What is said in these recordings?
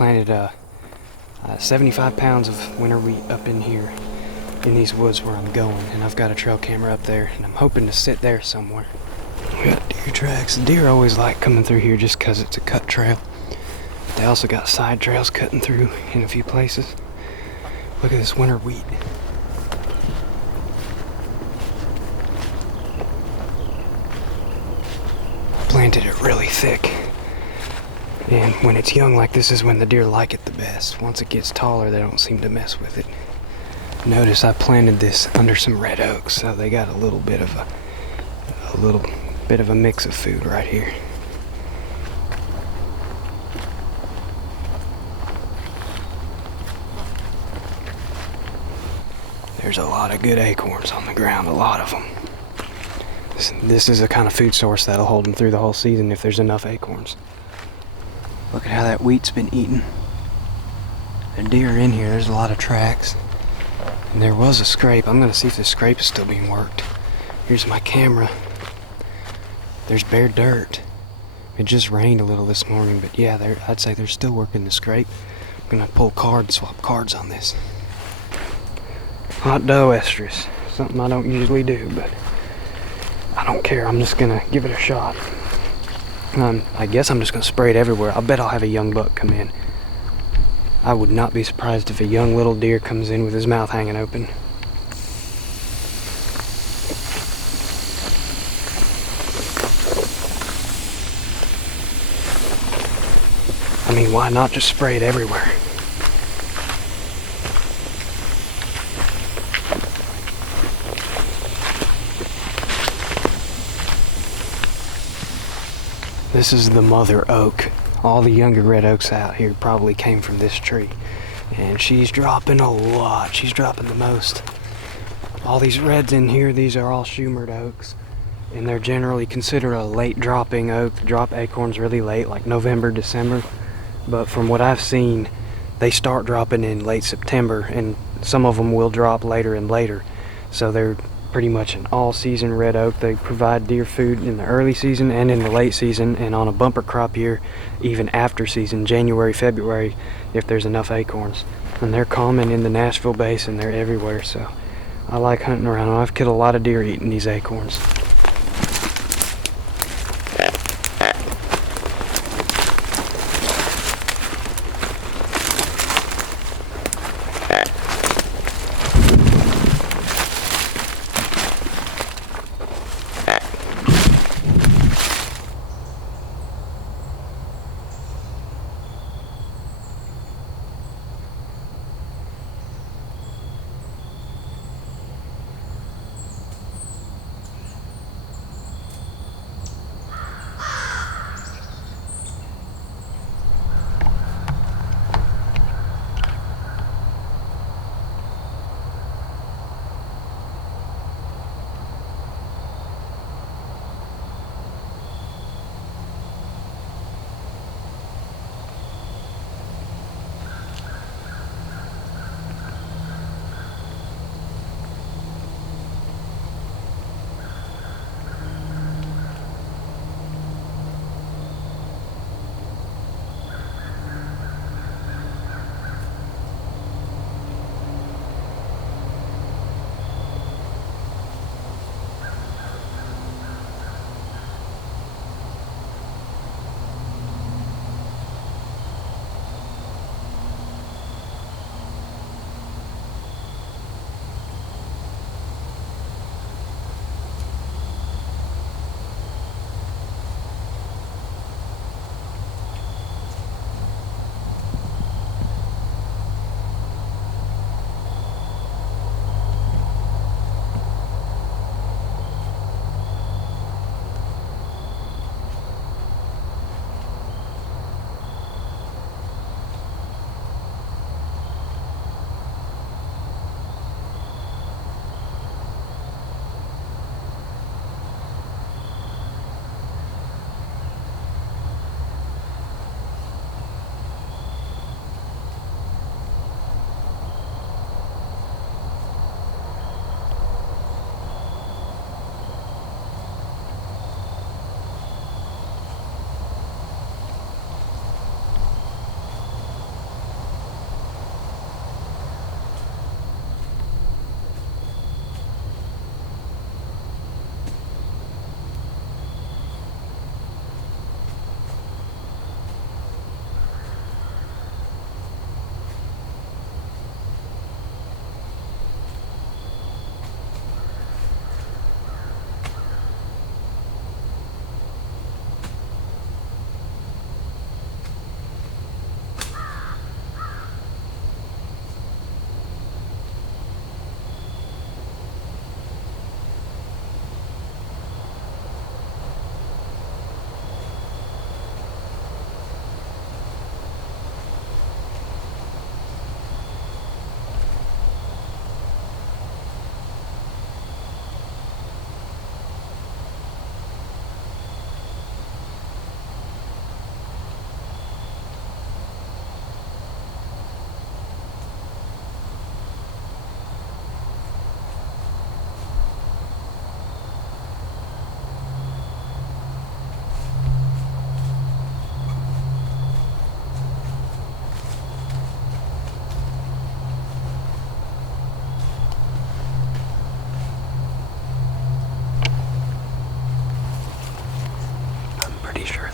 planted 75 pounds of winter wheat up in here in these woods where I'm going, and I've got a trail camera up there, and I'm hoping to sit there somewhere. We got deer tracks. Deer always like coming through here just because it's a cut trail. They also got side trails cutting through in a few places. Look at this winter wheat. Planted it really thick, and when it's young like this is when the deer like it the best. Once it gets taller, they don't seem to mess with it. Notice I planted this under some red oaks, so they got a little bit of a mix of food right here. There's a lot of good acorns on the ground, a lot of them. This is a kind of food source that'll hold them through the whole season if there's enough acorns. Look at how that wheat's been eaten. The deer are in here. There's a lot of tracks. And there was a scrape. I'm going to see if the scrape is still being worked. Here's my camera. There's bare dirt. It just rained a little this morning, but yeah, I'd say they're still working the scrape. I'm going to pull cards, swap cards on this. Hot doe estrus. Something I don't usually do, but I don't care. I'm just gonna give it a shot. I guess I'm just gonna spray it everywhere. I bet I'll have a young buck come in. I would not be surprised if a young little deer comes in with his mouth hanging open. I mean, why not just spray it everywhere? This is the mother oak. All the younger red oaks out here probably came from this tree. And she's dropping a lot. She's dropping the most. All these reds in here, these are all shumered oaks. And they're generally considered a late dropping oak. They drop acorns really late, like November, December. But from what I've seen, they start dropping in late September, and some of them will drop later and later. So they're pretty much an all-season red oak. They provide deer food in the early season and in the late season, and on a bumper crop year, even after season, January, February, if there's enough acorns. And they're common in the Nashville Basin. They're everywhere, so I like hunting around them. I've killed a lot of deer eating these acorns.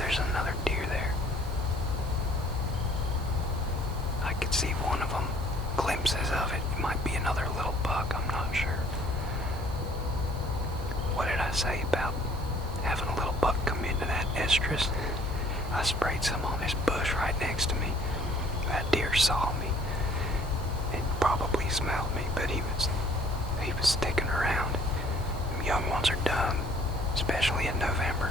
there's another deer there. I could see one of them, glimpses of it. It might be another little buck, I'm not sure. What did I say about having a little buck come into that estrus? I sprayed some on this bush right next to me. That deer saw me and probably smelled me, but he was sticking around. Them young ones are dumb, especially in November.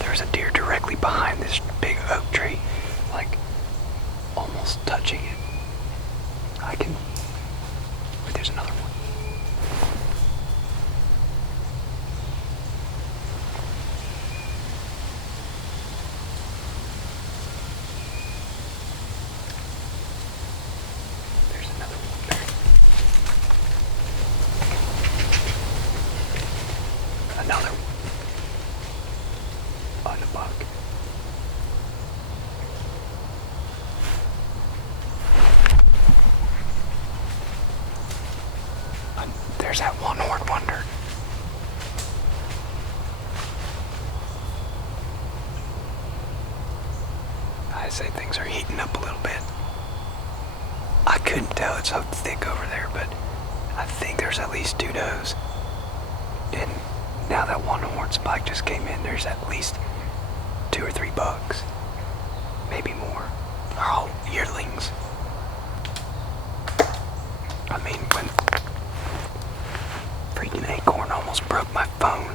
There's a deer directly behind this big oak tree, like almost touching it. Wait, there's another one. There's another one there. Another one. On a buck. There's that one-horned wonder. I say things are heating up a little bit. I couldn't tell, it's so thick over there, but I think there's at least 2 does. And now that one-horned spike just came in, there's at least 2 or 3 bucks. Maybe more. They're all yearlings. I mean, when freaking acorn almost broke my phone.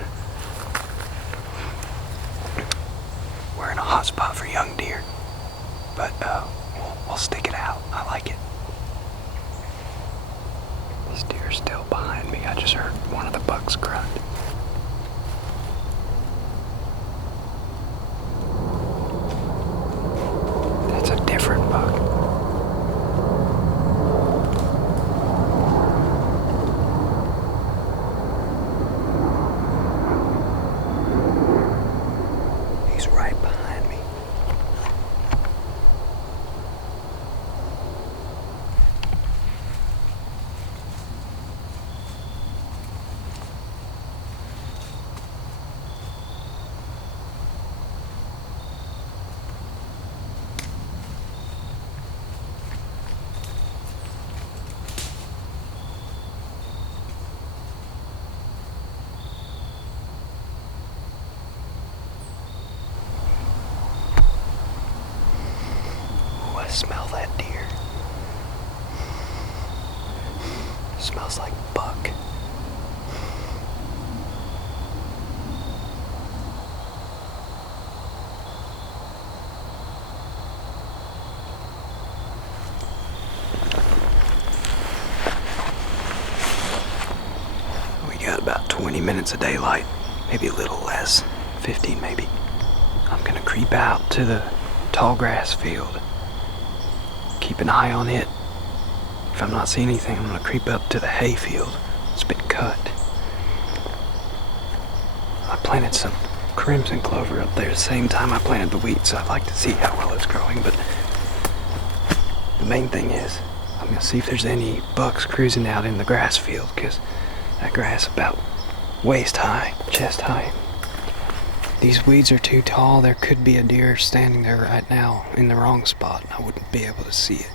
We're in a hot spot for young deer, but we'll stick it out. I like it. This deer's still behind me. I just heard one of the bucks grunt. That's a different buck. Smell that deer. Smells like buck. We got about 20 minutes of daylight, maybe a little less, 15 maybe. I'm gonna creep out to the tall grass field. Keep an eye on it. If I'm not seeing anything, I'm gonna creep up to the hay field. It's been cut. I planted some crimson clover up there at the same time I planted the wheat, so I'd like to see how well it's growing, but the main thing is I'm gonna see if there's any bucks cruising out in the grass field, because that grass about waist high, chest high. These weeds are too tall. There could be a deer standing there right now in the wrong spot, and I wouldn't be able to see it.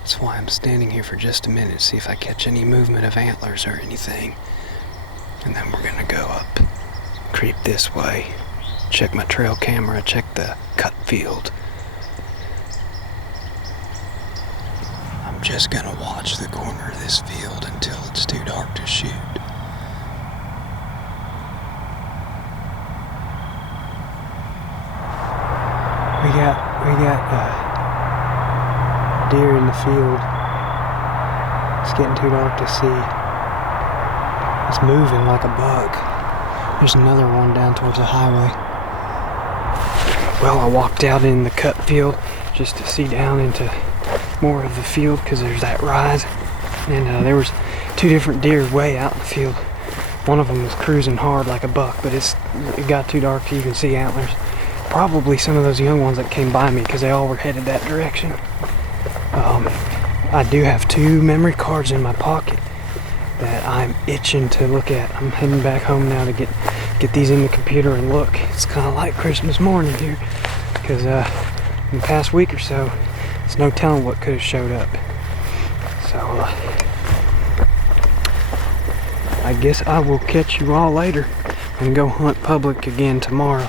That's why I'm standing here for just a minute, see if I catch any movement of antlers or anything. And then we're gonna go up, creep this way, check my trail camera, check the cut field. I'm just gonna watch the corner of this field until it's too dark to shoot. We got deer in the field. It's getting too dark to see. It's moving like a buck. There's another one down towards the highway. Well, I walked out in the cut field just to see down into more of the field because there's that rise. And there was 2 different deer way out in the field. One of them was cruising hard like a buck, but it got too dark to even see antlers. Probably some of those young ones that came by me because they all were headed that direction. I do have 2 memory cards in my pocket that I'm itching to look at. I'm heading back home now to get these in the computer and look. It's kind of like Christmas morning here, because in the past week or so, there's no telling what could have showed up. So I guess I will catch you all later and go hunt public again tomorrow.